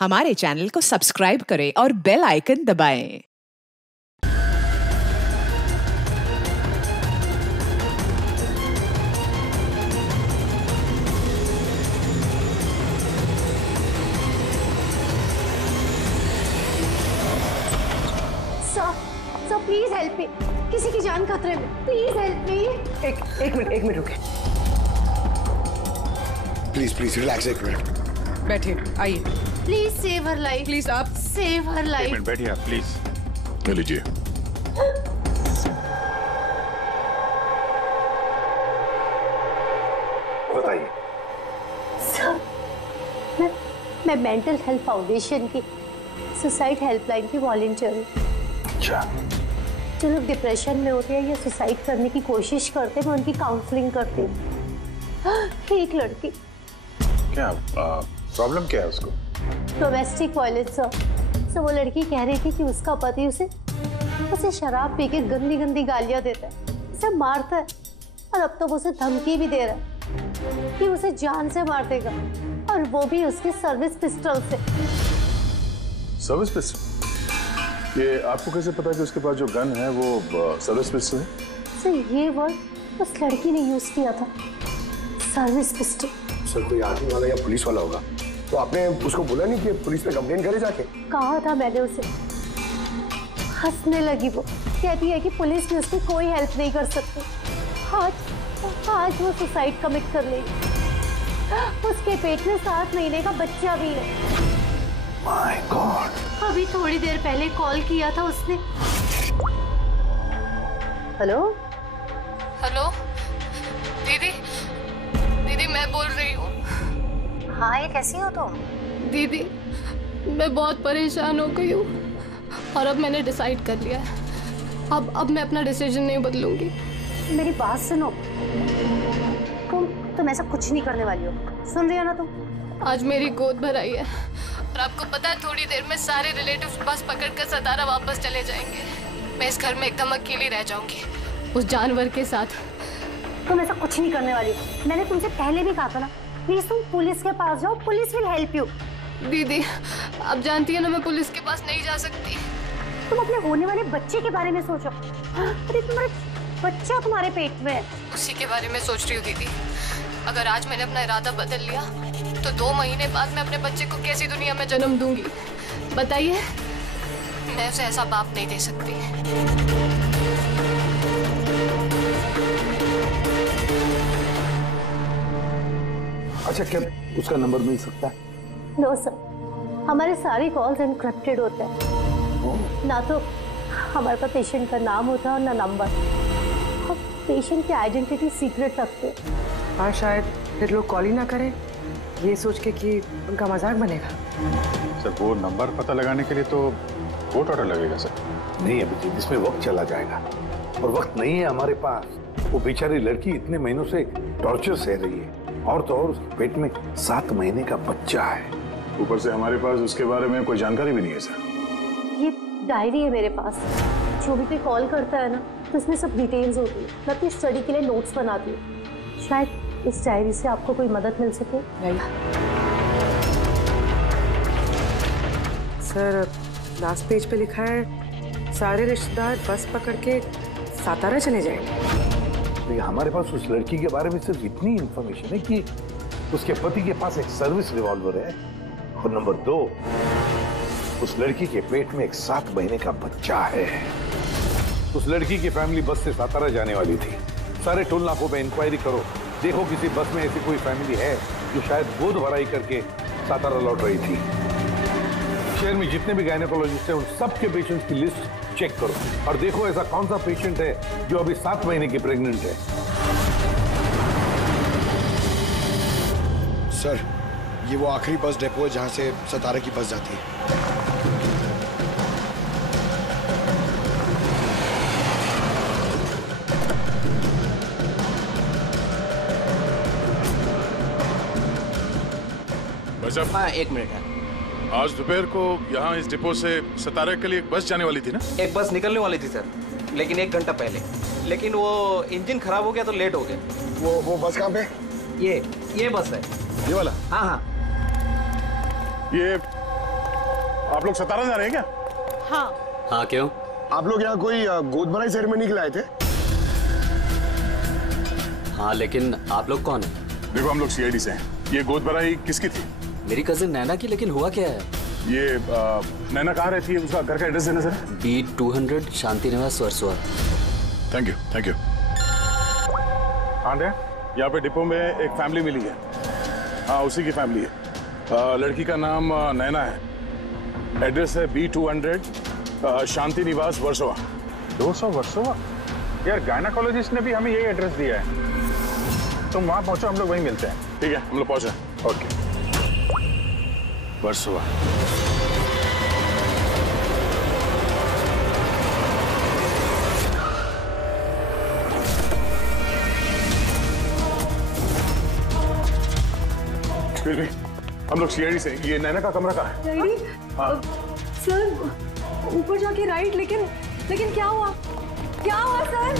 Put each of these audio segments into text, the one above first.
हमारे चैनल को सब्सक्राइब करें और बेल आइकन दबाएं। सर प्लीज हेल्प मी, किसी की जान खतरे में, प्लीज हेल्प मी। एक मिनट रुके। प्लीज रिलैक्स, एक मिनट बैठिए, आइए। Please save her life, please आप सेव हर लाइफ। एक मिनट बैठिए आप प्लीज। लीजिए। बताइए। सर मैं मेंटल हेल्थ फाउंडेशन की सुसाइड हेल्पलाइन की वॉलंटियर हूँ। अच्छा। जो लोग डिप्रेशन में होते हैं या सुसाइड करने की कोशिश करते हैं, मैं उनकी काउंसलिंग करती हूँ। एक लड़की। क्या प्रॉब्लम क्या है उसको? Domestic violence sir. वो लड़की कह रही थी कि उसका पति उसे शराब पी के गंदी गंदी गालियां देता है, उसे मारता है, और अब तो वो उसे धमकी भी दे रहा है कि उसे जान से मार देगा, और वो भी उसकी सर्विस पिस्टल से। Service pistol? ये आपको कैसे पता कि उसके पास जो गन है वो सर्विस पिस्टल है? सर ये वर्ड उस लड़की ने यूज किया था, सर्विस पिस्टल। सर कोई आर्मी वाला या पुलिस वाला होगा, तो आपने उसको बोला नहीं कि पुलिस पे कंप्लेंट करे जाके? कहा था मैंने उसे। हंसने लगी वो, कहती है कि पुलिस भी उसकी कोई हेल्प नहीं कर सकती। आज वो सुसाइड कमिट कर लेगी। उसके पेट में 7 महीने का बच्चा भी है। My God. अभी थोड़ी देर पहले कॉल किया था उसने। हेलो हेलो दीदी, दीदी मैं बोल रही हूँ। हाँ, ये कैसी हो तुम? दीदी मैं बहुत परेशान हो गई हूँ, और अब मैंने डिसाइड कर लिया है। अब मैं अपना डिसीजन नहीं बदलूंगी। मेरी बात सुनो, तुम ऐसा कुछ नहीं करने वाली हो, सुन रही हो ना तुम? आज मेरी गोद भर आई है, और आपको पता है थोड़ी देर में सारे रिलेटिव्स बस पकड़कर सतारा वापस चले जाएंगे। मैं इस घर में एकदम अकेली रह जाऊंगी उस जानवर के साथ। तुम ऐसा कुछ नहीं करने वाली हो, मैंने तुमसे पहले भी कहा था ना। प्लीज तुम पुलिस के पास जाओ, पुलिस विल हेल्प यू। दीदी आप जानती है ना मैं पुलिस के पास नहीं जा सकती। तुम अपने होने वाले बच्चे के बारे में सोचो। अरे तुम्हारे बच्चा तुम्हारे पेट में है। उसी के बारे में सोच रही हूँ दीदी। अगर आज मैंने अपना इरादा बदल लिया तो 2 महीने बाद मैं अपने बच्चे को कैसी दुनिया में जन्म दूंगी बताइए? मैं उसे ऐसा बाप नहीं दे सकती। अच्छा, क्या उसका नंबर मिल सकता है? नो सर, हमारे सारे कॉल्स एनक्रिप्टेड होते हैं। ना तो हमारे पास पेशेंट का नाम होता है और ना नंबर। हम पेशेंट की आइडेंटिटी सीक्रेट रखते हैं। और शायद फिर लोग कॉल ही ना करें, ये सोच के कि उनका मजाक बनेगा। सर वो नंबर पता लगाने के लिए तो बहुत ऑर्डर लगेगा सर। नहीं अभिजीत, इसमें वक्त चला जाएगा, और वक्त नहीं है हमारे पास। वो बेचारी लड़की इतने महीनों से टॉर्चर सह रही है, और तो और उसके पेट में 7 महीने का बच्चा है। ऊपर से हमारे पास उसके बारे में कोई जानकारी भी नहीं है सर। ये डायरी है मेरे पास, जो भी कोई कॉल करता है ना तो इसमें सब डिटेल्स होती है। मैं अपनी स्टडी के लिए नोट्स बनाती हूँ, शायद इस डायरी से आपको कोई मदद मिल सके। सर लास्ट पेज पे लिखा है सारे रिश्तेदार बस पकड़ के सातारा चले जाएंगे। हमारे पास उस लड़की के बारे में सिर्फ इतनी इंफॉर्मेशन है कि उसके पति के पास एक सर्विस रिवॉल्वर है, और नंबर 2 उस लड़की के पेट में एक 7 महीने का बच्चा है। उस लड़की की फैमिली बस से सातारा जाने वाली थी। सारे टोल नाकों पे इंक्वायरी करो, देखो किसी बस में ऐसी कोई फैमिली है जो शायद गोद भराई करके सातारा लौट रही थी। शहर में जितने भी गायनेकोलॉजिस्ट हैं उन सबके पेशेंट्स की लिस्ट चेक करो, और देखो ऐसा कौन सा पेशेंट है जो अभी 7 महीने की प्रेग्नेंट है। सर ये वो आखिरी बस डिपो है जहां से सतारा की बस जाती है। हाँ, 1 मिनट है। आज दोपहर को यहाँ इस डिपो से सतारा के लिए एक बस जाने वाली थी ना? एक बस निकलने वाली थी सर, लेकिन 1 घंटा पहले। लेकिन वो इंजन खराब हो गया तो लेट हो गया। वो बस कहाँ पे? ये बस है। ये वाला? हाँ हाँ। ये आप लोग सतारा जा रहे हैं क्या? हाँ क्यों? आप लोग यहाँ कोई गोद भराई सेरेमनी के लिए आए थे? हाँ, लेकिन आप लोग कौन है? देखो हम लोग सीआईडी से हैं। ये गोद भराई किसकी थी? मेरी कजिन नैना की, लेकिन हुआ क्या है? ये नैना कहाँ रहती है? उसका घर का एड्रेस देना सर। B200 शांति निवास Versova. Thank you, thank you. हाँ, यहाँ पे डिपो में एक फैमिली मिली है। हाँ, उसी की फैमिली है। लड़की का नाम नैना है। एड्रेस है B200 शांति निवास वर्सोवा। 200 वर्सोवा? यार गायनाकोलॉजिस्ट ने भी हमें यही एड्रेस दिया है। तुम वहां पहुंचो, हम लोग वहीं मिलते हैं। ठीक है, हम लोग पहुंचे। ओके। वर्सोवा। हम लोग सीआईडी से। ये नैना का कमरा कहाँ है? हाँ। सर ऊपर जाके राइट, लेकिन क्या हुआ सर?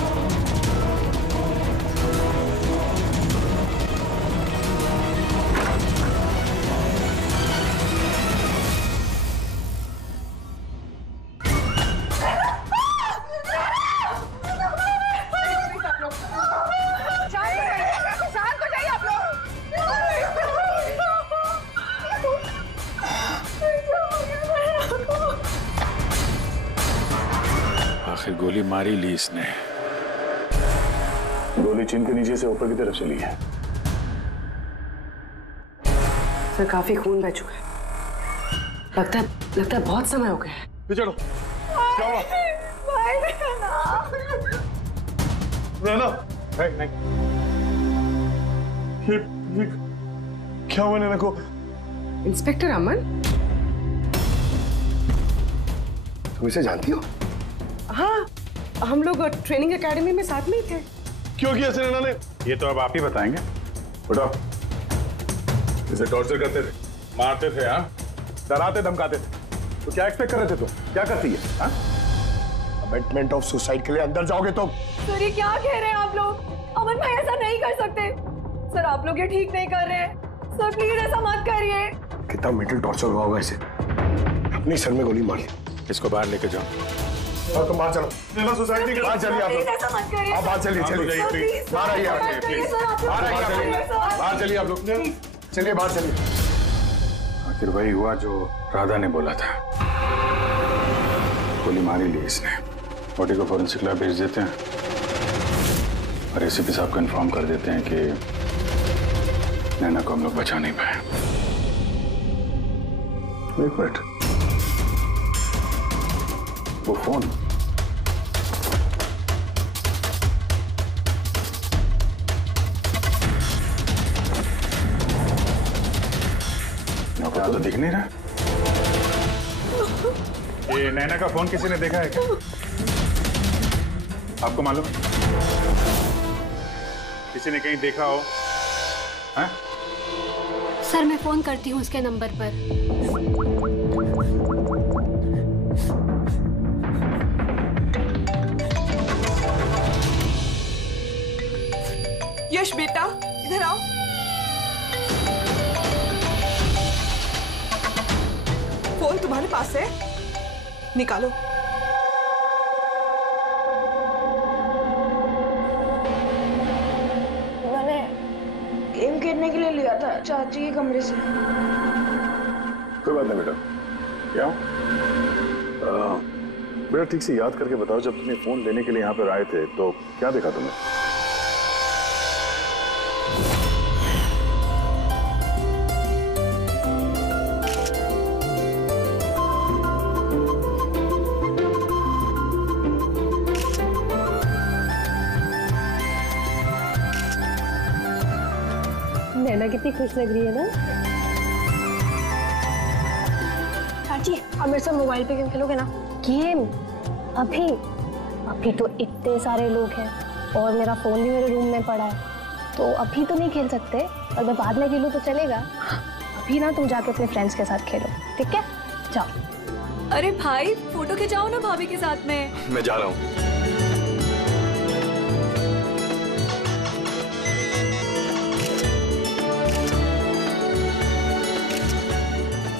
आखिर गोली मारी ली इसने। गोली चिन के नीचे से ऊपर की तरफ चली है। सर काफी खून बह चुका है। लगता है बहुत समय हो गया। चलो, क्या हुआ? नैना, नहीं। ये क्या हुआ नैना को? इंस्पेक्टर अमन, तुम इसे जानती हो? हाँ, हम लोग ट्रेनिंग एकेडमी में साथ में ही थे। क्यों किया ऐसे नैना ने? ये तो अब आप ही बताएंगे। बताओ। इसे टॉर्चर करते थे, मारते थे, हाँ, डराते धमकाते थे, तो क्या एक्सपेक्ट कर रहे थे? तुम क्या करती है? हाँ, अबेटमेंट ऑफ सुसाइड के लिए अंदर जाओगे तो? सर ये क्या कह रहे हैं आप लोग? अमन भाई ऐसा नहीं कर सकते। सर आप लोग ये ठीक नहीं कर रहे हैं। सर प्लीज ऐसा मत करिए। कितना मेंटल टॉर्चर हुआ होगा इसे। अपने सर में गोली मार ली। इसको बाहर लेके जाओ। और तुम बाहर चलो। नैना सोसाइटी के बाहर चलिए आप लोग। ऐसा मत करिए। आप बाहर चलिए, चलिए। बाहर आइए आप, प्लीज। बाहर चलिए आप लोग। चलिए बाहर चलिए। आखिर वही हुआ जो राधा ने बोला था। गोली मारी ली इसने। बॉडी को फॉरेंसिक लैब भेज देते हैं और एसीपी साहब को इन्फॉर्म कर देते हैं कि नैना को हम लोग बचा नहीं पाए। एक मिनट, वो फोन नौकरा तो दिख नहीं रहा। ये नैना का फोन किसी ने देखा है क्या? आपको मालूम है? किसी ने कहीं देखा हो? हैं? सर मैं फोन करती हूँ उसके नंबर पर। यश बेटा इधर आओ। फोन तुम्हारे पास है? निकालो। मैंने गेम खेलने के लिए लिया था चाची के कमरे से। कोई बात नहीं बेटा। क्या बेटा ठीक से याद करके बताओ, जब तुमने फोन लेने के लिए यहाँ पर आए थे तो क्या देखा तुमने? नैना कितनी खुश लग रही है ना। चाची अब मेरे साथ मोबाइल पे गेम खेलोगे ना? गेम? अभी तो इतने सारे लोग हैं और मेरा फोन भी मेरे रूम में पड़ा है, तो अभी तो नहीं खेल सकते। अगर बाद में खेलूं तो चलेगा। अभी ना तुम जाके अपने फ्रेंड्स के साथ खेलो, ठीक है? जाओ। अरे भाई फोटो खिंचाओ ना भाभी के साथ में। मैं जा रहा हूँ।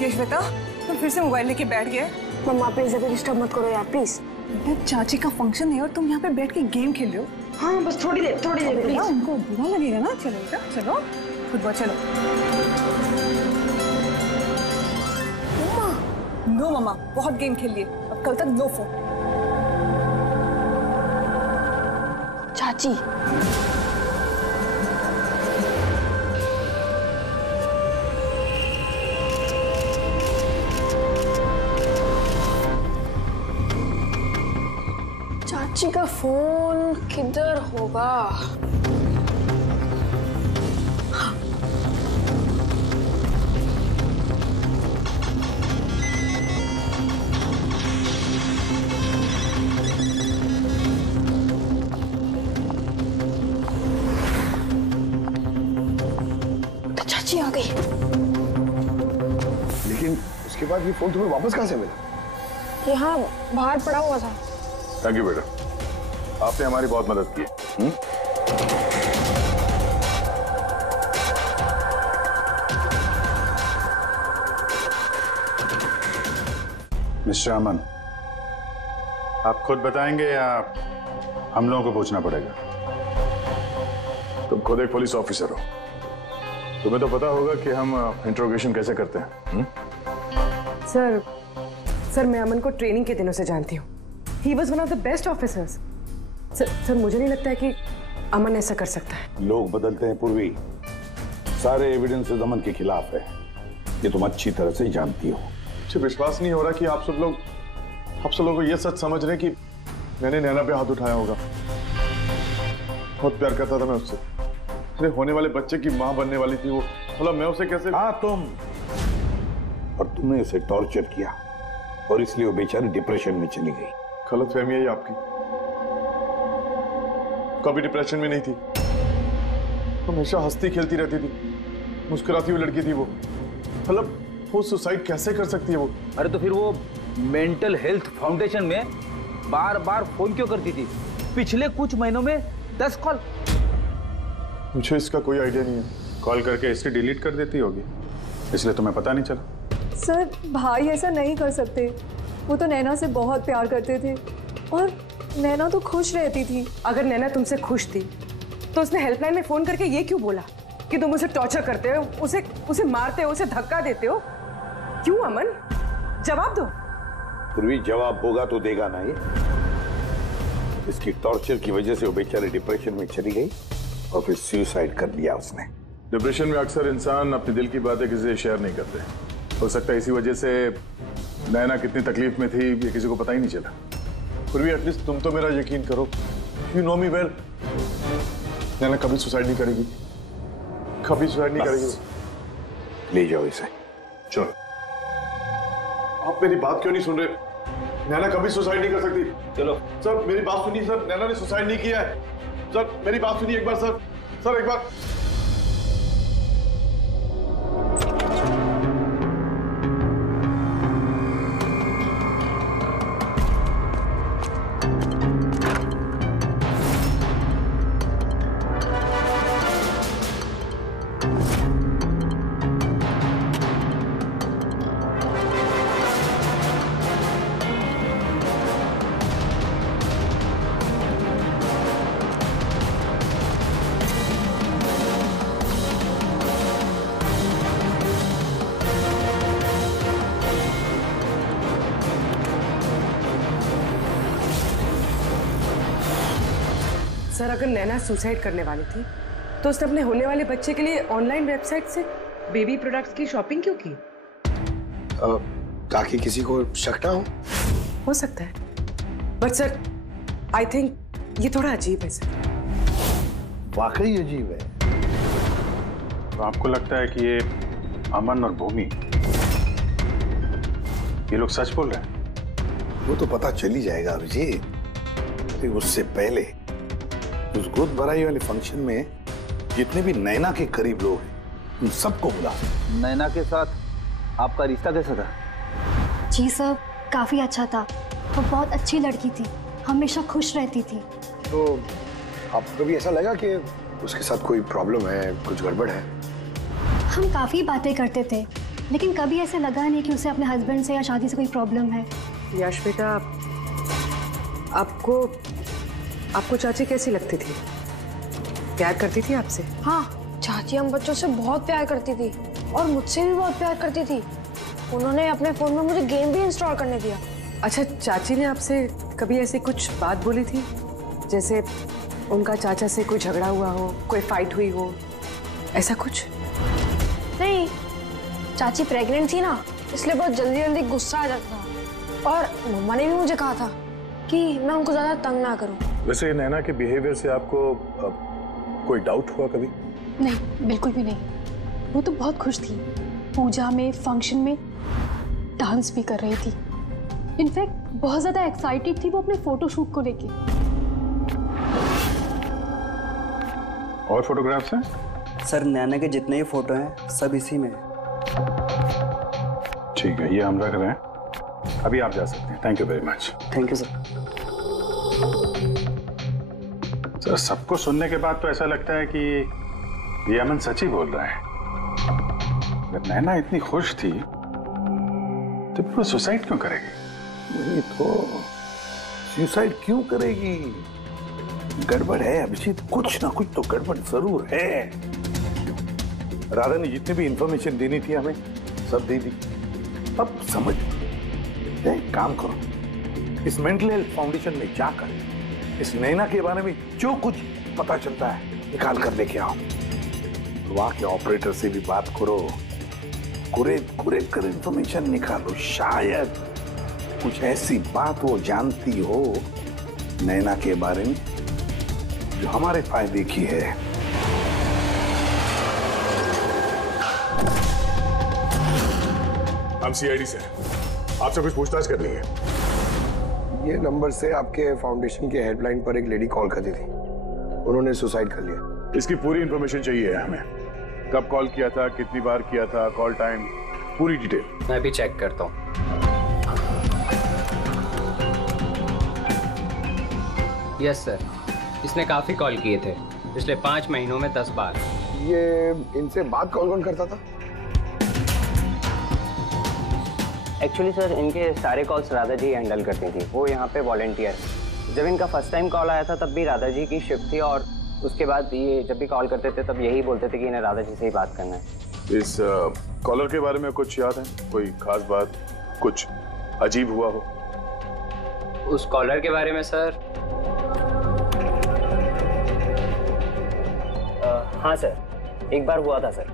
यश बेटा तुम फिर से मोबाइल लेके बैठ गए। मम्मा प्लीज अभी डिस्टर्ब मत करो यार प्लीज। चाची का फंक्शन है और तुम यहाँ पे बैठ के गेम खेल रहे हो। हाँ बस थोड़ी देर प्लीज। उनको बुरा लगेगा ना। चलो बेटा चलो फुटबॉल चलो। नो मम्मा बहुत गेम खेल लिए, अब कल तक नो फोन। चाची चाची का फोन किधर होगा? चाची आ गई। लेकिन उसके बाद ये फोन तुम्हें वापस कहाँ से मिला? यहाँ बाहर पड़ा हुआ था। थैंक यू बेटा, आपने हमारी बहुत मदद की। मिस्टर अमन, आप खुद बताएंगे या हम लोगों को पूछना पड़ेगा? तुम खुद एक पुलिस ऑफिसर हो, तुम्हें तो पता होगा कि हम इंट्रोगेशन कैसे करते हैं। सर मैं अमन को ट्रेनिंग के दिनों से जानती हूँ। He was one of the best officers. Sir मुझे नहीं लगता है कि अमन ऐसा कर सकता है। लोग बदलते हैं पूर्वी, सारे एविडेंसेस अमन के खिलाफ है, ये तुम अच्छी तरह से जानती हो। मुझे विश्वास नहीं हो रहा कि आप सब लोग को ये सच समझ रहे कि मैंने नैना पे हाथ उठाया होगा। बहुत प्यार करता था मैं उससे, मेरे होने वाले बच्चे की माँ बनने वाली थी वो, मतलब मैं उसे कैसे। हाँ तुम, और तुमने उसे टॉर्चर किया और इसलिए वो बेचारी डिप्रेशन में चली गई। गलतफहमी है आपकी, कभी डिप्रेशन में नहीं थी, हमेशा हंसती खेलती रहती थी, मुस्कुराती हुई लड़की थी वो। मतलब वो सुसाइड कैसे कर सकती है वो? अरे तो फिर वो मेंटल हेल्थ फाउंडेशन में बार बार फोन क्यों करती थी? पिछले कुछ महीनों में 10 कॉल। मुझे इसका कोई आइडिया नहीं है। कॉल करके हिस्ट्री डिलीट कर देती होगी, इसलिए तुम्हें पता नहीं चला। सर भाई ऐसा नहीं कर सकते, वो तो नैना से बहुत प्यार करते थे और नैना तो खुश रहती थी। अगर नैना तुमसे खुश थी तो उसने हेल्पलाइन में फोन करके ये क्यों बोला कि तुम उसे टॉर्चर करते हो, उसे मारते हो, उसे धक्का देते हो? क्यों अमन, जवाब दो। पूर्वी जवाब होगा तो देगा ना ये। इसकी टॉर्चर की वजह से वो बेचारी डिप्रेशन में चली गई और फिर सुसाइड कर लिया उसने। डिप्रेशन में अक्सर इंसान अपने दिल की बातें किसी से शेयर नहीं करते। हो सकता है इसी वजह से नैना कितनी तकलीफ में थी ये किसी को पता ही नहीं चला। फिर भी एटलीस्ट तुम तो मेरा यकीन करो, यू नो मी वेल, नैना कभी सुसाइड नहीं करेगी, कभी सुसाइड नहीं करेगी। ले जाओ इसे। चलो। आप मेरी बात क्यों नहीं सुन रहे? नैना कभी सुसाइड नहीं कर सकती। चलो सर मेरी बात सुनिए सर, नैना ने सुसाइड नहीं किया है सर, मेरी बात सुनिए एक बार सर, सर एक बार। सर अगर नैना सुसाइड करने वाली थी तो उसने अपने होने वाले बच्चे के लिए ऑनलाइन वेबसाइट से बेबी प्रोडक्ट्स की शॉपिंग क्यों की? ताकि किसी को शक ना हो सकता है, बट सर आई थिंक ये थोड़ा अजीब है सर। वाकई अजीब है। तो आपको लगता है कि ये अमन और भूमि ये लोग सच बोल रहे हैं? वो तो पता चल ही जाएगा अभिजीत, लेकिन उससे पहले उस गोद भराई वाले फंक्शन में जितने भी नैना के करीब लोग हैं उन सबको बुला। नैना के साथ आपका रिश्ता कैसा था? जी सर काफी अच्छा था, वो बहुत अच्छी लड़की थी, हमेशा खुश रहती थी। तो आपको भी ऐसा लगा कि उसके साथ कोई प्रॉब्लम है, कुछ गड़बड़ है? हम काफी बातें करते थे, लेकिन कभी ऐसा लगा नहीं कि उसे अपने हस्बैंड से या शादी से कोई प्रॉब्लम है। यश बेटा, आपको चाची कैसी लगती थी? प्यार करती थी आपसे? हाँ, चाची हम बच्चों से बहुत प्यार करती थी और मुझसे भी बहुत प्यार करती थी। उन्होंने अपने फोन में मुझे गेम भी इंस्टॉल करने दिया। अच्छा, चाची ने आपसे कभी ऐसी कुछ बात बोली थी, जैसे उनका चाचा से कोई झगड़ा हुआ हो, कोई फाइट हुई हो, ऐसा कुछ? नहीं, चाची प्रेग्नेंट थी ना, इसलिए बहुत जल्दी जल्दी गुस्सा आ जाता था। और मम्मा ने भी मुझे कहा था कि मैं उनको ज्यादा तंग ना करूं। वैसे नैना के बिहेवियर से आपको कोई डाउट हुआ कभी? नहीं, बिल्कुल भी नहीं। वो तो बहुत खुश थी, पूजा में, फंक्शन में डांस भी कर रही थी। इनफैक्ट बहुत ज्यादा एक्साइटेड थी वो अपने फोटोशूट को लेके। और फोटोग्राफ्स हैं? सर, नैना के जितने ही फोटो हैं सब इसी में। ठीक है, ये हम रख रहे हैं। अभी आप जा सकते हैं। Thank you very much. Thank you sir. Sir, सबको सुनने के बाद तो ऐसा लगता है कि ये अमन सच ही बोल रहा है। अगर नैना इतनी खुश थी तो वो सुसाइड क्यों करेगी? नहीं तो सुसाइड क्यों करेगी? गड़बड़ है अभिजीत, कुछ ना कुछ तो गड़बड़ जरूर है। राधा ने जितनी भी इंफॉर्मेशन देनी थी हमें सब दे दी। अब समझ एक काम करो, इस मेंटल हेल्थ फाउंडेशन में जाकर इस नैना के बारे में जो कुछ पता चलता है निकाल कर लेके आओ। वहां के ऑपरेटर से भी बात करो, कुरेद कर इंफॉर्मेशन निकालो। शायद कुछ ऐसी बात वो जानती हो नैना के बारे में जो हमारे फायदे की है। हम सीआईडी से आपसे कुछ पूछताछ करनी है। ये नंबर से आपके फाउंडेशन के हेल्पलाइन पर एक लेडी कॉल करती थी, उन्होंने सुसाइड कर लिया। इसकी पूरी इंफॉर्मेशन चाहिए हमें। कब कॉल किया था, कितनी बार किया था, कॉल टाइम, पूरी डिटेल। मैं भी चेक करता हूँ। यस सर, इसने काफी कॉल किए थे पिछले 5 महीनों में 10 बार। ये इनसे बात कौन कौन करता था? एक्चुअली सर, इनके सारे कॉल्स राधा जी हैंडल करती थी। वो यहाँ पे वॉलंटियर। जब इनका फर्स्ट टाइम कॉल आया था तब भी राधा जी की शिफ्ट थी, और उसके बाद ये जब भी कॉल करते थे तब यही बोलते थे कि इन्हें राधा जी से ही बात करना है। इस कॉलर के बारे में कुछ याद है? कोई खास बात, कुछ अजीब हुआ हो? उस कॉलर के बारे में सर? हाँ सर, एक बार हुआ था सर।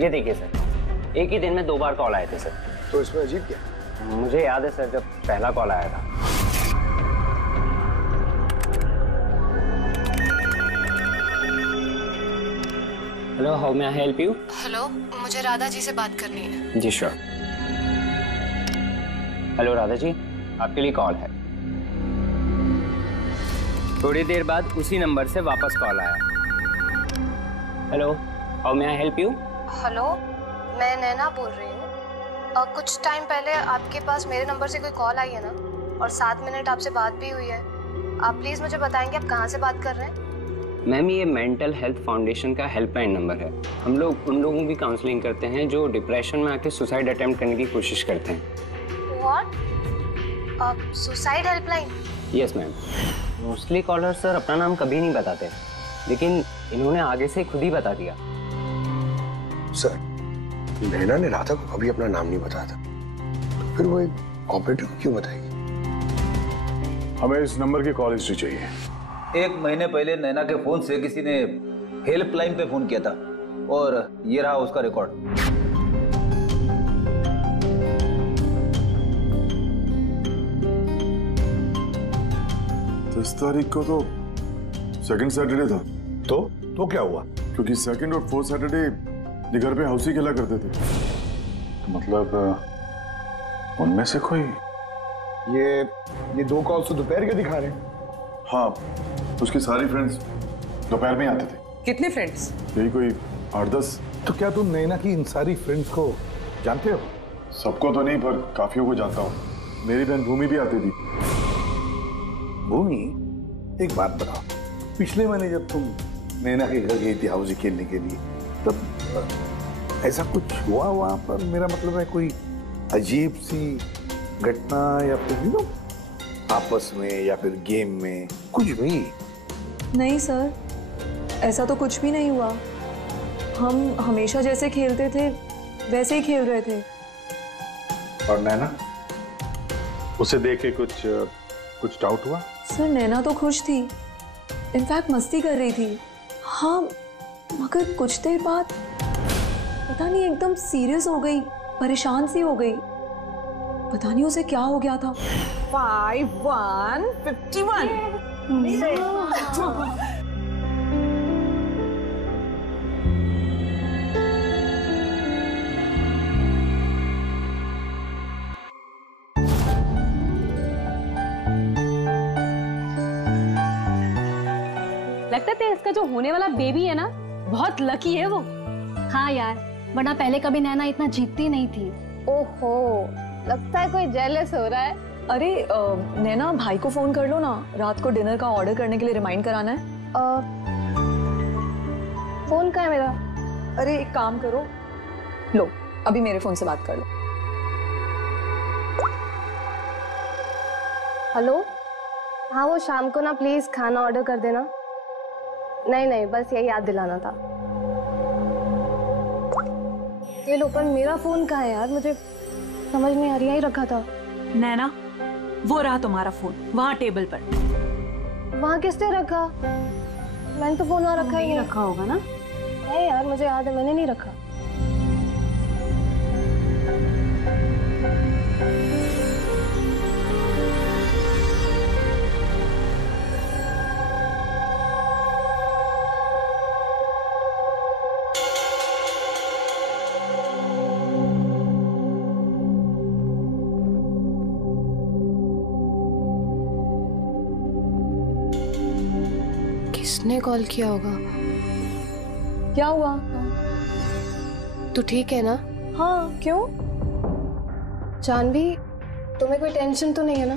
ये देखिए सर, एक ही दिन में 2 बार कॉल आए थे सर। तो इसमें अजीब क्या? मुझे याद है सर, जब पहला कॉल आया था। Hello, how may I help you? Hello, मुझे राधा जी से बात करनी है। जी श्योर। हेलो राधा जी, आपके लिए कॉल है। थोड़ी देर बाद उसी नंबर से वापस कॉल आया। Hello, how may I help you? Hello, मैं नैना बोल रही हूँ। कुछ टाइम पहले आपके पास मेरे नंबर से कोई कॉल आई है ना, और 7 मिनट आपसे बात भी हुई है। आप प्लीज मुझे बताएंगे आप कहाँ से बात कर रहे हैं? मैम, ये मेंटल हेल्थ फाउंडेशन का हेल्पलाइन नंबर है। हम लोग उन लोगों की काउंसलिंग करते हैं जो डिप्रेशन में आके सुसाइड अटेम्प्ट करने की कोशिश करते हैं। What? Suicide helpline? Yes ma'am. Mostly caller sir अपना नाम कभी नहीं बताते, लेकिन इन्होंने आगे से खुद ही बता दिया। सर, नैना ने राधा को कभी अपना नाम नहीं बताया था, तो फिर वो एक ऑपरेटर को क्यों बताएगी? हमें इस नंबर की कॉल हिस्ट्री चाहिए। 1 महीने पहले नैना के फोन से किसी ने हेल्पलाइन पे फोन किया था, और ये रहा उसका रिकॉर्ड। 10 तारीख को तो सेकंड सैटरडे था। तो क्या हुआ? क्योंकि सेकंड और 4th सैटरडे ये घर पे हाउसी खेला करते थे। तो मतलब उनमें से कोई? ये 2 कॉल्स तो दोपहर के दिखा रहे हैं। हाँ, उसकी सारी फ्रेंड्स दोपहर में आते थे। कितने फ्रेंड्स? यही कोई 8-10। तो क्या तुम नैना की इन सारी फ्रेंड्स को जानते हो? सबको तो नहीं, पर काफियों को जानता हूँ। मेरी बहन भूमि भी आती थी। भूमि, एक बात बताओ, पिछले महीने जब तुम नैना के घर गई थी हाउसी खेलने के लिए, तब ऐसा कुछ हुआ वहां पर? मेरा मतलब है कोई अजीब सी घटना या फिर आपस में या फिर गेम में कुछ भी? नहीं सर, ऐसा तो कुछ भी नहीं हुआ। हम हमेशा जैसे खेलते थे वैसे ही खेल रहे थे। और नैना, उसे देख के कुछ डाउट हुआ? सर नैना तो खुश थी, इनफैक्ट मस्ती कर रही थी। हाँ, मगर कुछ देर बाद पता नहीं एकदम सीरियस हो गई, परेशान सी हो गई। पता नहीं उसे क्या हो गया था। 5151 लगता है इसका जो होने वाला बेबी है ना, बहुत लकी है वो। हाँ यार, वरना पहले कभी नैना इतना जीतती नहीं थी। ओहो, लगता है कोई जेलस हो रहा है। अरे नैना, भाई को फोन कर लो ना, रात को डिनर का ऑर्डर करने के लिए रिमाइंड कराना है। फोन कहाँ है मेरा? अरे एक काम करो, लो अभी मेरे फोन से बात कर लो। हेलो, हाँ वो शाम को ना प्लीज खाना ऑर्डर कर देना। नहीं, बस यही याद दिलाना था। ये लो, पर मेरा फोन कहाँ है यार? मुझे समझ नहीं आ रही, यही रखा था। नैना, वो रहा तुम्हारा फोन वहाँ टेबल पर। वहाँ किसने रखा? मैंने तो फोन वहाँ रखा ही नहीं। रखा होगा ना? नहीं यार, मुझे याद है मैंने नहीं रखा। किसने कॉल किया होगा? क्या हुआ? तू ठीक है ना? हाँ, क्यों? जानवी, तुम्हें कोई टेंशन तो नहीं है ना?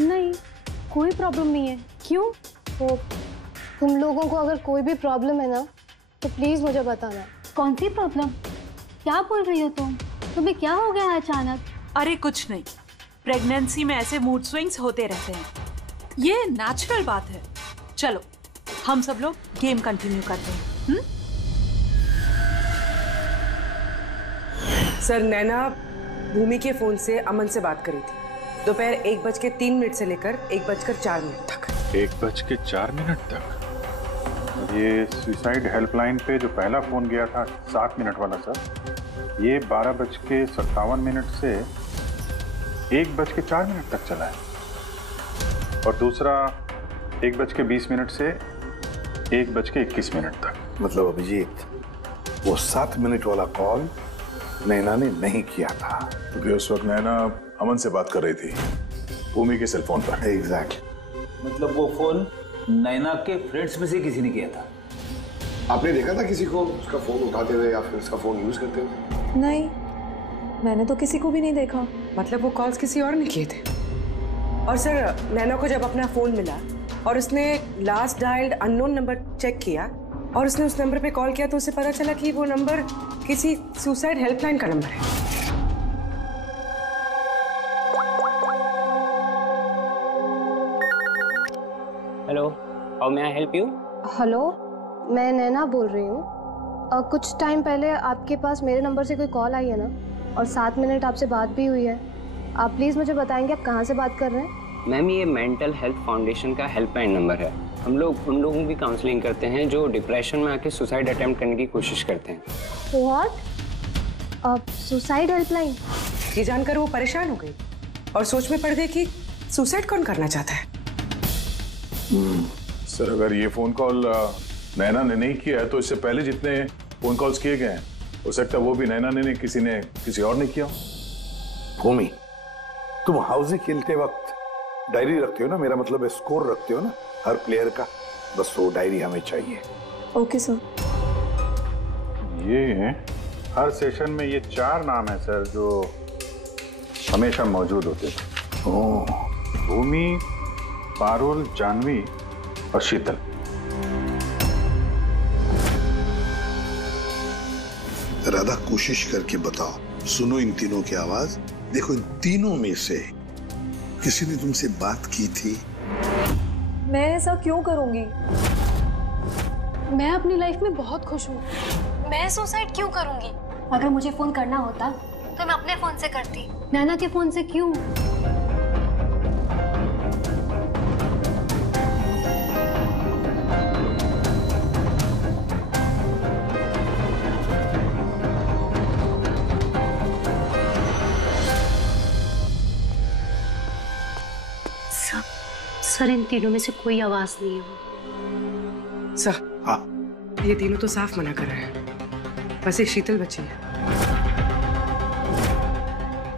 नहीं, कोई प्रॉब्लम नहीं है। क्यों? तो तुम लोगों को अगर कोई भी प्रॉब्लम है ना, तो प्लीज मुझे बताना। कौन सी प्रॉब्लम? क्या बोल रही हो तुम? तुम्हें क्या हो गया है अचानक? अरे कुछ नहीं, प्रेगनेंसी में ऐसे मूड स्विंग्स होते रहते हैं, ये नेचुरल बात है। चलो हम सब लोग गेम कंटिन्यू करते हैं। सर, नैना भूमि के फोन से अमन से बात करी थी दोपहर 1:03 से लेकर 1:04 तक। 1:04 तक? ये सुसाइड हेल्पलाइन पे जो पहला फोन गया था 7 मिनट वाला सर, ये 12:57 से 1:04 तक चला है, और दूसरा 1:20 से 1:21 तक। मतलब अभिजीत, वो 7 मिनट वाला कॉल नैना ने नहीं किया था, क्योंकि उस वक्त नैना अमन से बात कर रही थी भूमि के सेल फोन पर। एग्जैक्टली। मतलब वो फोन नैना के फ्रेंड्स में से किसी ने किया था? आपने देखा था किसी को उसका फोन उठाते हुए या फिर उसका फोन यूज करते हुए? नहीं, मैंने तो किसी को भी नहीं देखा। मतलब वो कॉल्स किसी और ने किए थे। और सर, नैना को जब अपना फोन मिला और उसने last dialled unknown number check किया और उसने उस नंबर पे कॉल किया, तो उसे पता चला कि वो नंबर किसी सुसाइड हेल्पलाइन का नंबर है। Hello, how may I help you? Hello, मैं नैना बोल रही हूँ। कुछ टाइम पहले आपके पास मेरे नंबर से कोई कॉल आई है ना, और 7 मिनट आपसे बात भी हुई है। आप प्लीज़ मुझे बताएंगे आप कहाँ से बात कर रहे हैं? मैम, ये मेंटल हेल्थ फाउंडेशन का हेल्पलाइन नंबर है। हम लोग उन लोगों की काउंसलिंग करते हैं जो डिप्रेशन में आके सुसाइड अटेम्प्ट करने की कोशिश करते हैं। व्हाट? Suicide helpline? ये जानकर वो परेशान हो गई और सोच में पड़ गई कि सुसाइड कौन करना चाहता है। सर, अगर ये फोन कॉल नैना ने नहीं किया है, तो इससे पहले जितने फोन कॉल्स किए गए हैं, हो सकता है वो भी नैना ने किसी और ने किया। भूमि, तुम हाउसी खेलते वक्त डायरी रखते हो ना? मेरा मतलब है स्कोर रखते हो ना हर प्लेयर का? बस वो डायरी हमें चाहिए। Okay sir. ये हर सेशन में ये 4 नाम है सर जो हमेशा मौजूद होते थे। भूमि, पारुल, जानवी और शीतल। राधा कोशिश करके बताओ। सुनो इन तीनों की आवाज। देखो इन तीनों में से किसी ने तुमसे बात की थी? मैं ऐसा क्यों करूंगी? मैं अपनी लाइफ में बहुत खुश हूँ। मैं सुसाइड क्यों करूंगी? अगर मुझे फोन करना होता तो मैं अपने फोन से करती, नैना के फोन से क्यों? सर इन तीनों में से कोई आवाज नहीं है। सर हाँ, ये तीनों तो साफ मना कर रहे हैं, बस एक शीतल बची है।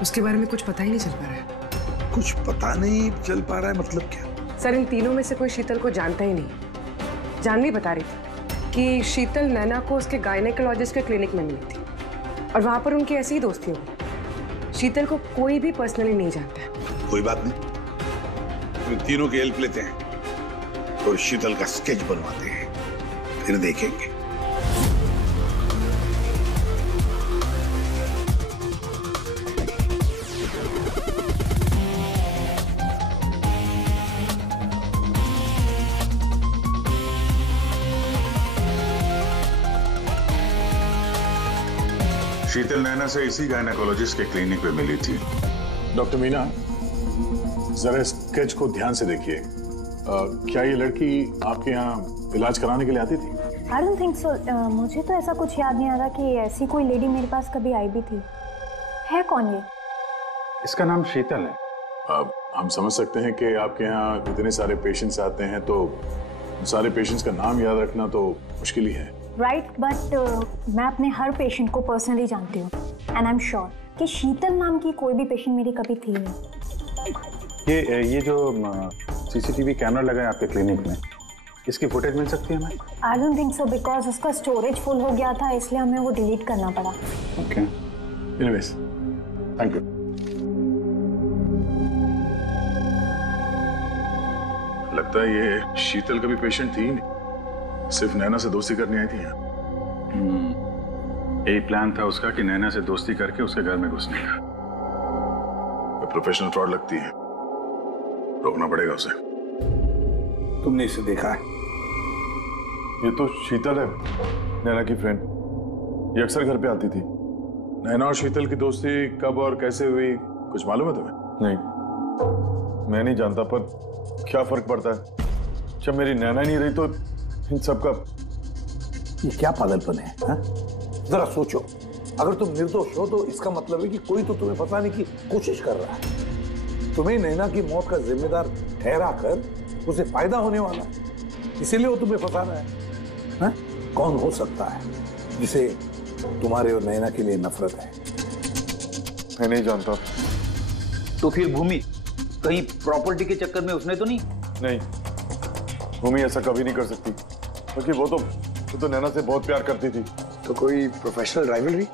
उसके बारे में कुछ पता ही नहीं चल पा रहा है। कुछ पता नहीं चल पा रहा है मतलब क्या? सर इन तीनों में से कोई शीतल को जानता ही नहीं। जानवी बता रही थी कि शीतल नैना को उसके गायनेकोलॉजिस्ट के क्लिनिक में मिली थी और वहां पर उनकी ऐसी ही दोस्ती हुई। शीतल को कोई भी पर्सनली नहीं जानता है। कोई बात नहीं, तीनों की हेल्प लेते हैं और शीतल का स्केच बनवाते हैं, फिर देखेंगे। शीतल नैना से इसी गायनेकोलॉजिस्ट के क्लिनिक पे मिली थी। डॉक्टर मीना, जरा स्केच को ध्यान से देखिए। क्या ये लड़की आपके यहाँ इलाज कराने के लिए आती थी? I don't think so. मुझे तो ऐसा कुछ याद नहीं आ रहा कि ऐसी कोई लेडी मेरे पास कभी आई भी थी। है कौन ये? इसका नाम शीतल है। अब हम समझ सकते हैं कि आपके यहाँ इतने सारे पेशेंट्स आते हैं तो सारे पेशेंट्स का नाम याद रखना तो मुश्किल ही है। राइट, बट मैं अपने हर पेशेंट को पर्सनली जानती हूँ एंड आई एम श्योर कि शीतल नाम की कोई भी पेशेंट मेरी कभी थी नहीं। ये जो सीसीटीवी कैमरा लगा है आपके क्लिनिक में, इसकी फुटेज मिल सकती है हमें? I don't think so because उसका स्टोरेज फुल हो गया था, इसलिए हमें वो डिलीट करना पड़ा। Okay, anyways, thank you. लगता है ये शीतल कभी पेशेंट थी ही नहीं, सिर्फ नैना से दोस्ती करने आई थी यहाँ। यही प्लान था उसका कि नैना से दोस्ती करके उसके घर में घुसने का। प्रोफेशनल फ्रॉड लगती है, रोकना पड़ेगा उसे। तुमने इसे देखा है? ये तो शीतल है, नैना की फ्रेंड। ये अक्सर घर पे आती थी। नैना और शीतल की दोस्ती कब और कैसे हुई कुछ मालूम है तुम्हें? नहीं, मैं नहीं जानता, पर क्या फर्क पड़ता है? जब मेरी नैना नहीं रही तो इन सब का। ये क्या पागलपन है हा? जरा सोचो, अगर तुम निर्दोष हो तो इसका मतलब है कि कोई तो तुम्हें फंसाने की कोशिश कर रहा है। तुम्हें नैना की मौत का जिम्मेदार ठहरा कर उसे फायदा होने वाला है, इसीलिए वो तुम्हें फंसा रहा है। हा? कौन हो सकता है जिसे तुम्हारे और नैना के लिए नफरत है? मैं नहीं जानता। तो फिर भूमि कहीं प्रॉपर्टी के चक्कर में उसने तो नहीं? नहीं, भूमि ऐसा कभी नहीं कर सकती, क्योंकि वो तो नैना से बहुत प्यार करती थी। तो कोई प्रोफेशनल राइवलरी?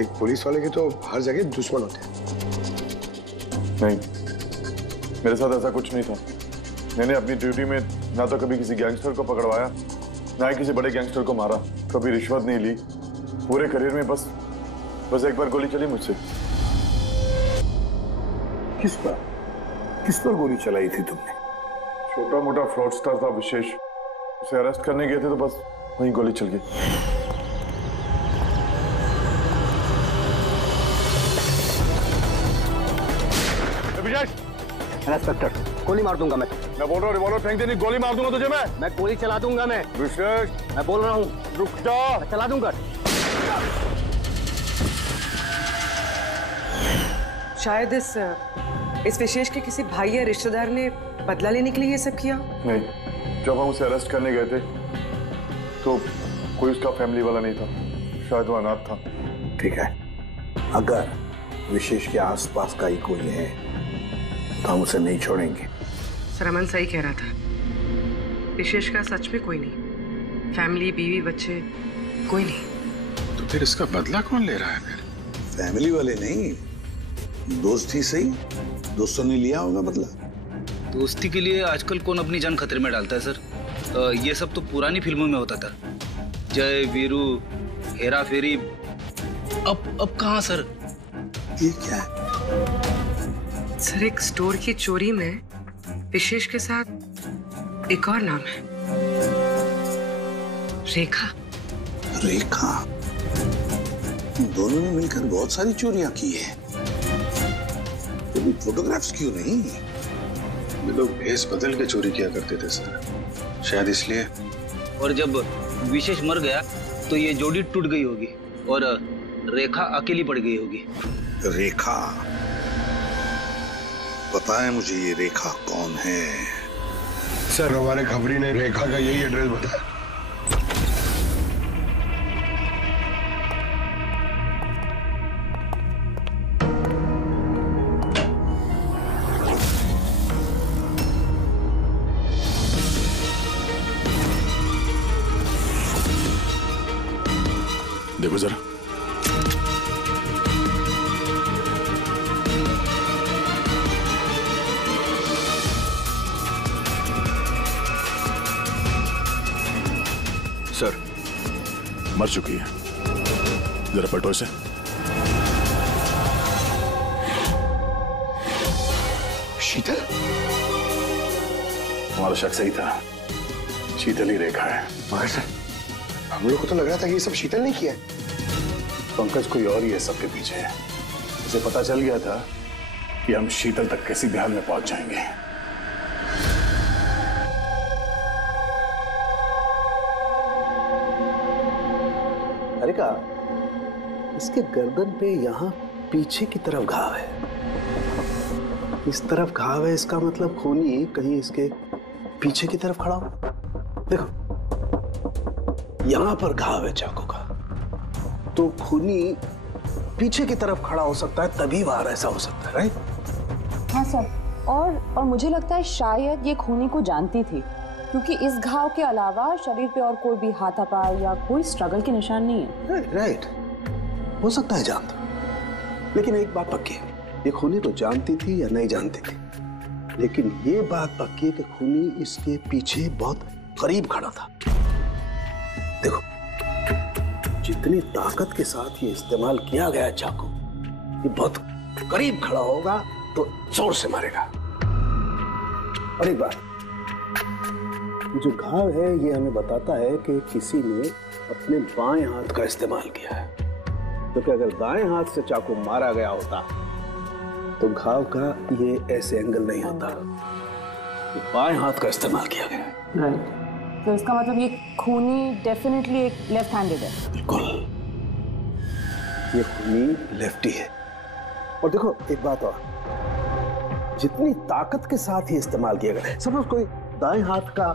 एक पुलिस वाले के तो हर जगह दुश्मन होते हैं। नहीं, मेरे साथ ऐसा कुछ नहीं था। मैंने अपनी ड्यूटी में ना तो कभी किसी गैंगस्टर को पकड़वाया, ना ही किसी बड़े गैंगस्टर को मारा, कभी रिश्वत नहीं ली। पूरे करियर में बस एक बार गोली चली मुझसे। किस पर गोली चलाई थी तुमने? छोटा मोटा फ्रॉडस्टर था विशेष, उसे अरेस्ट करने गए थे तो बस वहीं गोली चल गई। इंस्पेक्टर, गोली मार दूंगा मैं बोल रहा हूँ, रिवॉल्वर फेंक देनी, गोली मार दूंगा तुझे मैं गोली चला दूंगा मैं। विशेष, मैं बोल रहा हूँ, रुक जा। मैं चला दूंगा। शायद इस विशेष के किसी भाई या रिश्तेदार ने बदला लेने के लिए ये सब किया। नहीं, जब हम उसे अरेस्ट करने गए थे तो कोई उसका फैमिली वाला नहीं था, शायद वो अनाथ था। ठीक है, अगर विशेष के आसपास का ही कोई है तो हम उसे नहीं छोड़ेंगे। सर अमन सही कह रहा था, विशेष का सच में कोई नहीं, फैमिली, बीवी, बच्चे कोई नहीं। तो फिर इसका बदला कौन ले रहा है फिर? फैमिली वाले नहीं, दोस्त ही सही। दोस्तों ने लिया होगा बदला। दोस्ती के लिए आजकल कौन अपनी जान खतरे में डालता है सर? ये सब तो पुरानी फिल्मों में होता था। जय वीरू, हेरा फेरी, अब कहाँ सर? ये क्या है? सर एक स्टोर की चोरी में विशेष के साथ एक और नाम है, रेखा। रेखा? दोनों ने मिलकर बहुत सारी चोरियां की है। तो फोटोग्राफ्स क्यों नहीं? ये लोग भेस बदल के चोरी किया करते थे सर, शायद इसलिए। और जब विशेष मर गया तो ये जोड़ी टूट गई होगी और रेखा अकेली पड़ गई होगी। रेखा? पता है मुझे ये रेखा कौन है? सर हमारे खबरी ने रेखा का यही एड्रेस बताया। देखो जरा। सर मर चुकी है, जरा पलटो इसे। शीतल? हमारा शक सही था, शीतल ही रेखा है। मगर सर हम लोग को तो लग रहा था कि ये सब शीतल ने किया है। पंकज कोई और ही है सबके पीछे है। उसे पता चल गया था कि हम शीतल तक किसी भी हाल में पहुंच जाएंगे। अरे का इसके गर्दन पे यहाँ पीछे की तरफ घाव है, इस तरफ घाव है, इसका मतलब खूनी कहीं इसके पीछे की तरफ खड़ा हो। देखो यहां पर घाव है चाकू का, तो खूनी पीछे की तरफ खड़ा हो सकता है, तभी वार ऐसा हो सकता है, राइट? हाँ सर, और मुझे लगता है शायद ये खूनी को जानती थी, क्योंकि इस घाव के अलावा शरीर पे और कोई भी हाथापाई या कोई स्ट्रगल के निशान नहीं है। राइट, हो सकता है जानती, लेकिन एक बात पक्की है, ये खूनी तो जानती थी या नहीं जानती थी, लेकिन ये बात पक्की है कि खूनी इसके पीछे बहुत करीब खड़ा था। देखो जितनी ताकत के साथ ये इस्तेमाल किया गया चाकू, ये बहुत करीब खड़ा होगा तो जोर से मारेगा। और एक बात, जो घाव है ये हमें बताता है कि किसी ने अपने बाएं हाथ का इस्तेमाल किया है, क्योंकि अगर दाएं हाथ से चाकू मारा गया होता तो घाव का ये ऐसे एंगल नहीं होता, बाएं हाथ का इस्तेमाल किया गया है। राइट, तो इसका मतलब ये खूनी डेफिनेटली एक लेफ्ट हैंडेड है। बिल्कुल, ये खूनी लेफ्टी है। और देखो एक बात और, जितनी ताकत के साथ ही इस्तेमाल किया गया, सपोज कोई दाएं हाथ का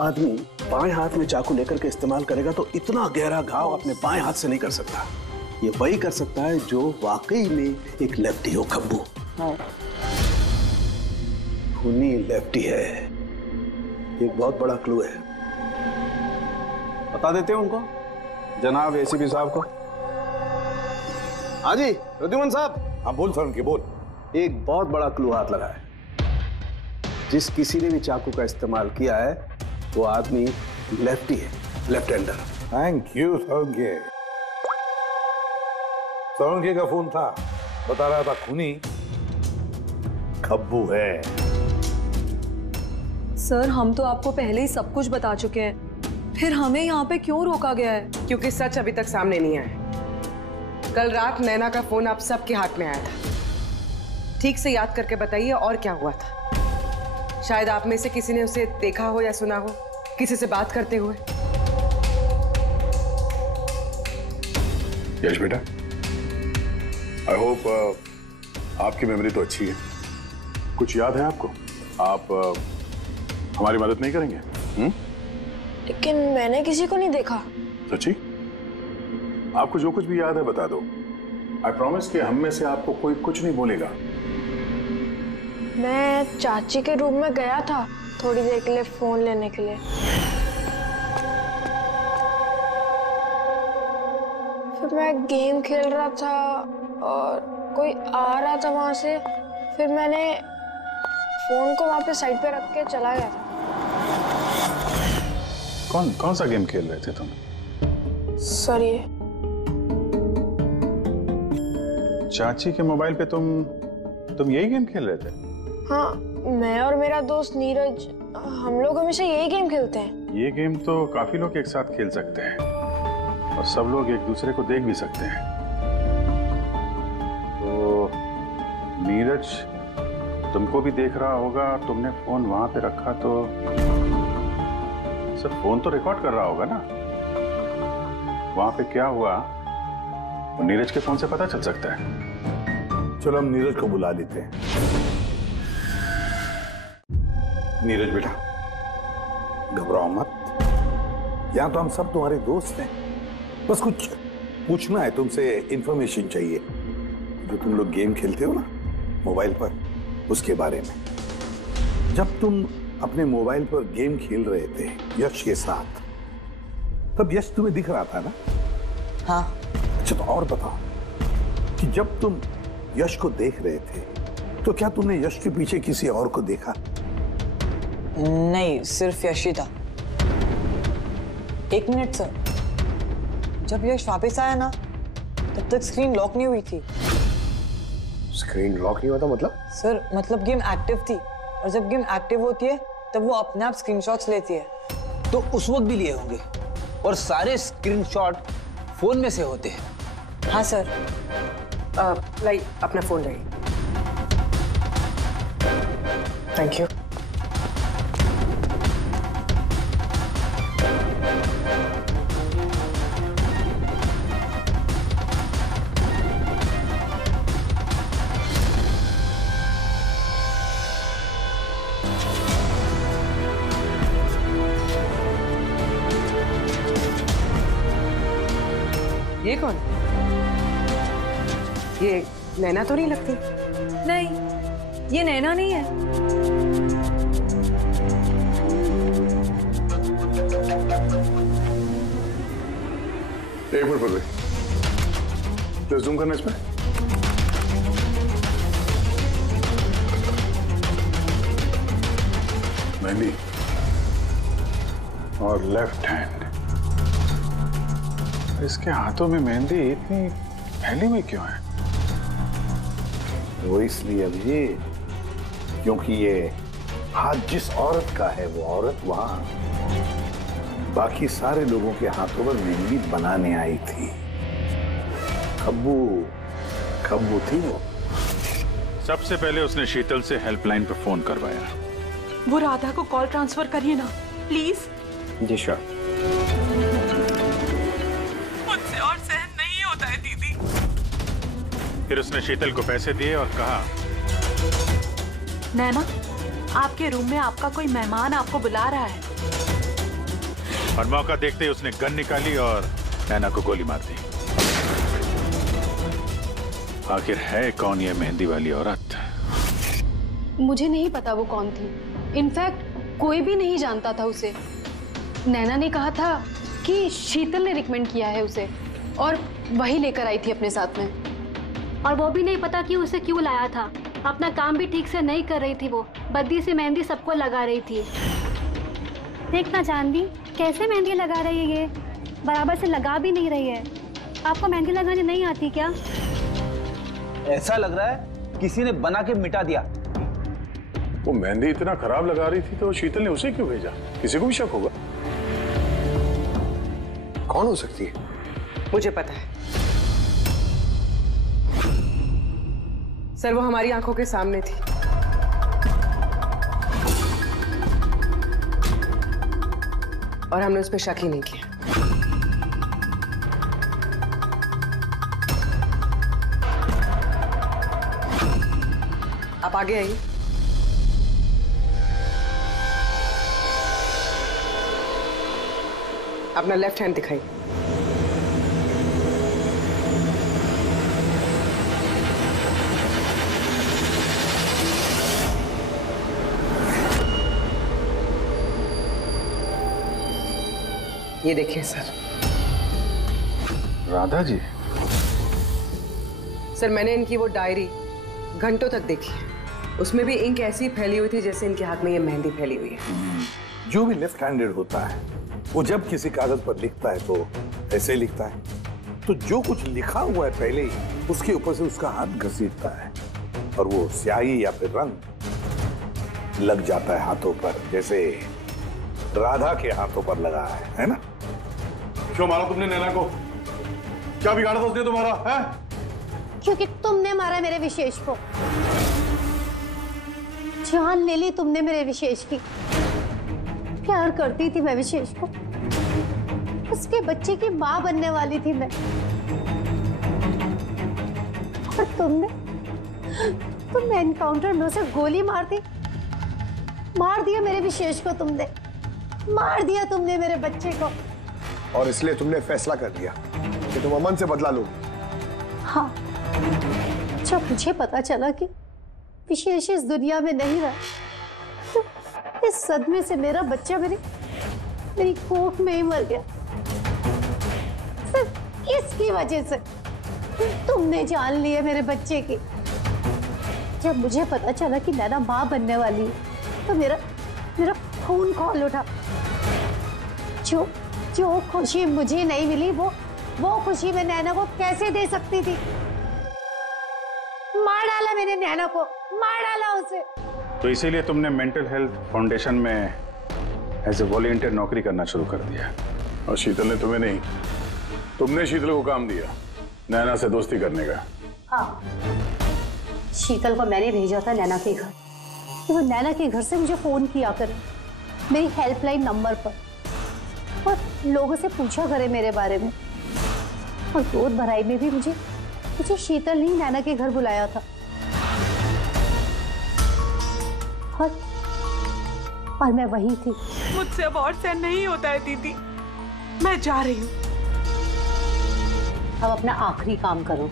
आदमी बाएं हाथ में चाकू लेकर के इस्तेमाल करेगा तो इतना गहरा घाव अपने बाएं हाथ से नहीं कर सकता। ये वही कर सकता है जो वाकई में एक लेफ्टी हो। खब्बू खूनी लेफ्टी है, एक बहुत बड़ा क्लू है। बता देते हैं उनको, जनाब एसीपी साहब को। हाँ जी रुद्धिमान साहब। हाँ बोल सर, उनके बोल। एक बहुत बड़ा क्लू हाथ लगा है, जिस किसी ने भी चाकू का इस्तेमाल किया है वो आदमी लेफ्टी है, लेफ्ट हैंडर। थैंक यू सोंगे। सोंगे का फोन था, बता रहा था खूनी खब्बू है। सर हम तो आपको पहले ही सब कुछ बता चुके हैं, फिर हमें यहाँ पे क्यों रोका गया है? क्योंकि सच अभी तक सामने नहीं आया। कल रात नैना का फोन आप सबके हाथ में आया था, ठीक से याद करके बताइए और क्या हुआ था। शायद आप में से किसी ने उसे देखा हो या सुना हो किसी से बात करते हुए। यश बेटा, आई होप आपकी मेमोरी तो अच्छी है, कुछ याद है आपको? आप हमारी मदद नहीं करेंगे? लेकिन मैंने किसी को नहीं देखा। सच्ची? आपको जो कुछ भी याद है बता दो। आई प्रॉमिस कि हम में से आपको कोई कुछ नहीं बोलेगा। मैं चाची के रूम में गया था थोड़ी देर के लिए फोन लेने के लिए। फिर मैं गेम खेल रहा था और कोई आ रहा था वहां से, फिर मैंने फोन को वहां पे साइड पे रख के चला गया था। कौन सा गेम खेल रहे थे तुम? सॉरी। चाची के मोबाइल पे तुम यही गेम खेल रहे थे? हाँ, मैं और मेरा दोस्त नीरज हम लोग हमेशा यही गेम खेलते हैं। ये गेम तो काफी लोग एक साथ खेल सकते हैं और सब लोग एक दूसरे को देख भी सकते हैं। तो नीरज तुमको भी देख रहा होगा, तुमने फोन वहां पे रखा तो सर फोन तो रिकॉर्ड कर रहा होगा ना? वहां पे क्या हुआ वो नीरज के फोन से पता चल सकता है। चलो हम नीरज को बुला लेते हैं। नीरज बेटा, घबराओ मत, यहां तो हम सब तुम्हारे दोस्त हैं। बस कुछ पूछना है तुमसे, इंफॉर्मेशन चाहिए। जो तुम लोग गेम खेलते हो ना मोबाइल पर, उसके बारे में। जब तुम अपने मोबाइल पर गेम खेल रहे थे यश के साथ, तब यश तुम्हें दिख रहा था ना? हाँ। अच्छा, तो और बताओ कि जब तुम यश को देख रहे थे तो क्या तुमने यश के पीछे किसी और को देखा? नहीं, सिर्फ यश ही था। एक मिनट सर, जब यश वापस आया ना तब तक स्क्रीन लॉक नहीं हुई थी। स्क्रीन लॉक नहीं हुआ था मतलब? सर मतलब गेम एक्टिव थी, और जब गेम एक्टिव होती है तब वो अपने आप स्क्रीनशॉट्स लेती है। तो उस वक्त भी लिए होंगे, और सारे स्क्रीनशॉट फोन में से होते हैं। हाँ सर। लाई अपना फोन लाइए। Thank you. ये कौन? ये नैना तो नहीं लगती? नहीं, ये नैना नहीं है। एक मिनट पर जस्ट जूम करना इसमें। मेहंदी और लेफ्ट हैंड। इसके हाथों में मेहंदी इतनी फैली हुई क्यों है? वो इसलिए अभी क्योंकि ये हाथ जिस औरत का है वो औरत वहां बाकी सारे लोगों के हाथों पर मेहंदी बनाने आई थी। खब्बू थी वो। सबसे पहले उसने शीतल से हेल्पलाइन पे फोन करवाया। वो राधा को कॉल ट्रांसफर करिए ना प्लीज। Ji sure. मुझसे और सहन नहीं होता है दीदी। फिर उसने शीतल को पैसे दिए और कहा, नैना आपके रूम में आपका कोई मेहमान आपको बुला रहा है। और मौका देखते ही उसने गन निकाली और नैना को गोली मार दी। आखिर है कौन ये मेहंदी वाली औरत? मुझे नहीं पता वो कौन थी। इनफैक्ट कोई भी नहीं जानता था उसे। नैना ने कहा था कि शीतल ने रिकमेंड किया है उसे, और वही लेकर आई थी अपने साथ में। और वो भी नहीं पता कि उसे क्यों लाया था। अपना काम भी ठीक से नहीं कर रही थी वो, बद्दी से मेहंदी सबको लगा रही थी। देखना चांदी कैसे मेहंदी लगा रही है, ये बराबर से लगा भी नहीं रही है। आपको मेहंदी लगाने नहीं आती क्या? ऐसा लग रहा है किसी ने बना के मिटा दिया। वो मेहंदी इतना खराब लगा रही थी तो शीतल ने उसे क्यों भेजा? किसी को भी शक होगा। कौन हो सकती है? मुझे पता है सर, वो हमारी आंखों के सामने थी। और हमने उस पर शक ही नहीं किया। आप आगे आइए। अपना लेफ्ट हैंड दिखाइए। ये देखिए सर। राधा जी? सर मैंने इनकी वो डायरी घंटों तक देखी है। उसमें भी इंक ऐसी फैली हुई थी जैसे इनके हाथ में ये मेहंदी फैली हुई है। जो भी लेफ्ट हैंडेड होता है वो जब किसी कागज पर लिखता है तो ऐसे लिखता है। तो जो कुछ लिखा हुआ है पहले ही उसके ऊपर से उसका हाथ घसीटता है और वो स्याही या फिर रंग लग जाता है हाथों पर, जैसे राधा के हाथों पर लगा है ना? क्यों मारा तुमने नैना को? क्या बिगाड़ा था उसने तुम्हारा? है? क्योंकि तुमने मारा मेरे विशेष को। जान ले ली तुमने मेरे विशेष की। प्यार करती थी मैं विशेष को, उसके बच्चे की मां बनने वाली थी मैं, और तुमने एनकाउंटर में उसे गोली मार दिया मेरे विशेष को। तुमने मार दिया तुमने मेरे बच्चे को। और इसलिए तुमने फैसला कर लिया कि तुम अमन से बदला लो। हाँ, जब मुझे पता चला कि विशेष इस दुनिया में नहीं रहा, तो इस सदमे से मेरा बच्चा मेरी कोख में ही मर गया। सिर्फ इसकी वजह से तुमने जान लिया मेरे बच्चे की। जब मुझे पता चला कि नैना मां बनने वाली है, तो मेरा खून खौल उठा। जो खुशी मुझे नहीं मिली, वो खुशी मैं नैना को कैसे दे सकती थी? मार डाला मैंने नैना को, मार डाला उसे। तो इसीलिए तुमने मेंटल हेल्थ फाउंडेशन में एज ए वॉलंटियर नौकरी करना शुरू कर दिया। और शीतल ने तुम्हें नहीं, तुमने शीतल को काम दिया नैना से दोस्ती करने का। हाँ, शीतल को मैंने भेजा था नैना के घर। तो वो नैना के घर से मुझे फोन किया करे मेरी हेल्पलाइन नंबर पर, और लोगों से पूछा करे मेरे बारे में। और गोद भराई में भी मुझे शीतल ने नैना के घर बुलाया था। और मैं वही थी। मुझसे अब और सहन नहीं होता है दीदी, मैं जा रही हूँ। अब अपना आखिरी काम करो,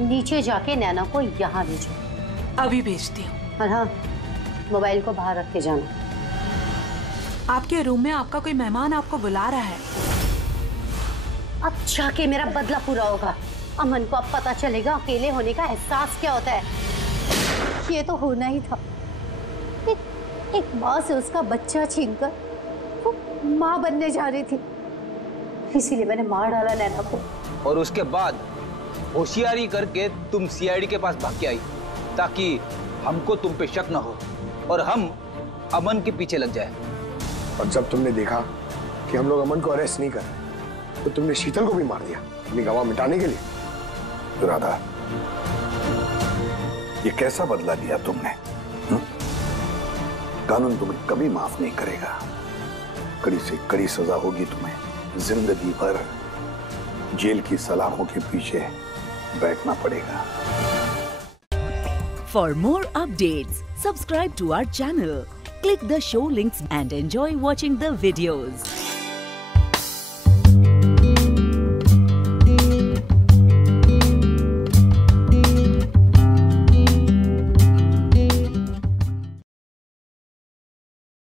नीचे जाके नैना को यहाँ भेजो। अभी भेजती हूँ। और हाँ, मोबाइल को बाहर रख के जाना। आपके रूम में आपका कोई मेहमान आपको बुला रहा है। अब जाके मेरा बदला पूरा होगा। अमन को अब पता चलेगा अकेले होने का एहसास क्या होता है। ये तो होना ही था। एक माँ से उसका बच्चा छीनकर वो माँ बनने जा रही थी, इसीलिए मैंने मार डाला नैना को। और उसके बाद होशियारी करके तुम सीआईडी के पास भाग के आई, ताकि हमको तुम पे शक न हो और हम अमन के पीछे लग जाए। और जब तुमने देखा कि हम लोग अमन को अरेस्ट नहीं कर रहे, तो तुमने शीतल को भी मार दिया अपनी गवाह मिटाने के लिए। राधा, ये कैसा बदला लिया तुमने? कानून तुम्हें कभी माफ नहीं करेगा। कड़ी से कड़ी सजा होगी तुम्हें। जिंदगी भर जेल की सलाखों के पीछे बैठना पड़ेगा। For more updates, subscribe to our channel, click the show links and enjoy watching the videos.